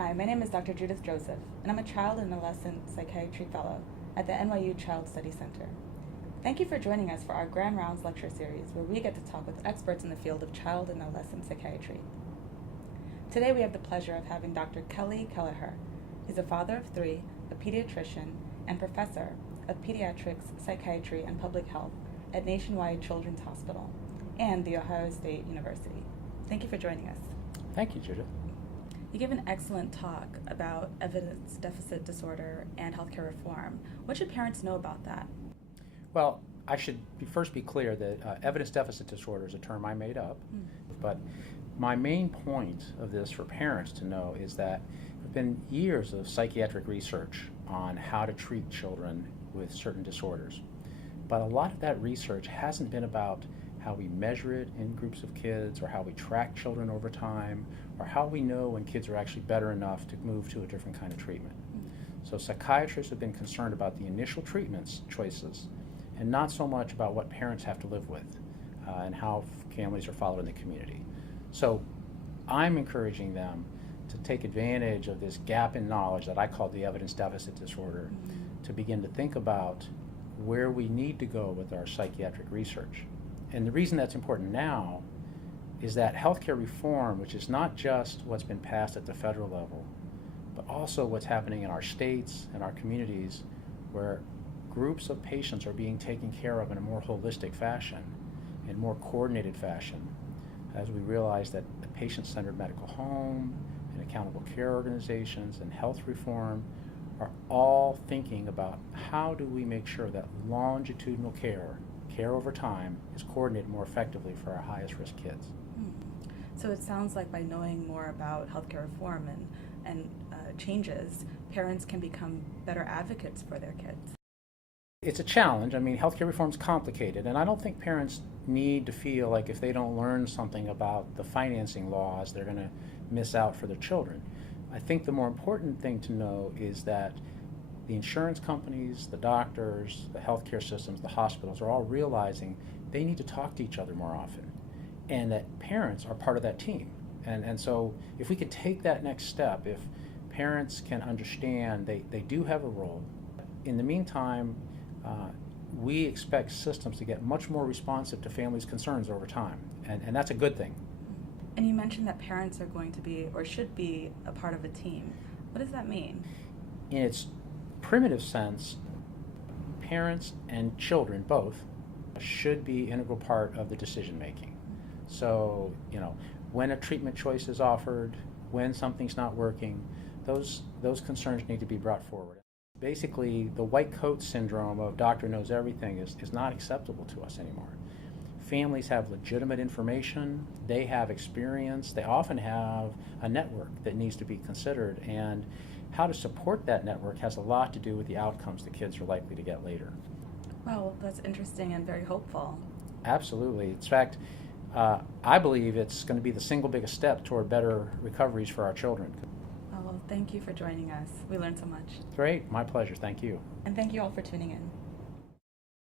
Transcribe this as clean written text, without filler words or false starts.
Hi, my name is Dr. Judith Joseph, and I'm a child and adolescent psychiatry fellow at the NYU Child Study Center. Thank you for joining us for our Grand Rounds lecture series, where we get to talk with experts in the field of child and adolescent psychiatry. Today we have the pleasure of having Dr. Kelleher. He's a father of three, a pediatrician, and professor of Pediatrics, Psychiatry and Public Health at Nationwide Children's Hospital and The Ohio State University. Thank you for joining us. Thank you, Judith. You gave an excellent talk about evidence deficit disorder and healthcare reform. What should parents know about that? Well, I should first be clear that evidence deficit disorder is a term I made up, but my main point of this for parents to know is that there have been years of psychiatric research on how to treat children with certain disorders. But a lot of that research hasn't been about how we measure it in groups of kids, or how we track children over time, or how we know when kids are actually better enough to move to a different kind of treatment. So psychiatrists have been concerned about the initial treatments choices, and not so much about what parents have to live with and how families are followed in the community. So I'm encouraging them to take advantage of this gap in knowledge that I call the evidence deficit disorder, to begin to think about where we need to go with our psychiatric research. And the reason that's important now is that healthcare reform, which is not just what's been passed at the federal level, but also what's happening in our states and our communities, where groups of patients are being taken care of in a more holistic fashion, in more coordinated fashion, as we realize that the patient-centered medical home and accountable care organizations and health reform are all thinking about how do we make sure that longitudinal care over time is coordinated more effectively for our highest risk kids. So it sounds like by knowing more about healthcare reform and changes, parents can become better advocates for their kids. It's a challenge. I mean, healthcare reform is complicated, and I don't think parents need to feel like if they don't learn something about the financing laws, they're going to miss out for their children. I think the more important thing to know is that the insurance companies, the doctors, the healthcare systems, the hospitals are all realizing they need to talk to each other more often, and that parents are part of that team. And so if we could take that next step, if parents can understand they do have a role. In the meantime, we expect systems to get much more responsive to families' concerns over time, and that's a good thing. And you mentioned that parents are going to be, or should be, a part of a team. What does that mean? In its primitive sense, parents and children both should be an integral part of the decision making. So, when a treatment choice is offered, when something's not working, those concerns need to be brought forward. Basically, the white coat syndrome of doctor knows everything is not acceptable to us anymore. Families have legitimate information, they have experience, they often have a network that needs to be considered, and how to support that network has a lot to do with the outcomes the kids are likely to get later. Well, that's interesting and very hopeful. Absolutely. In fact, I believe it's going to be the single biggest step toward better recoveries for our children. Well, thank you for joining us. We learned so much. Great. My pleasure. Thank you. And thank you all for tuning in.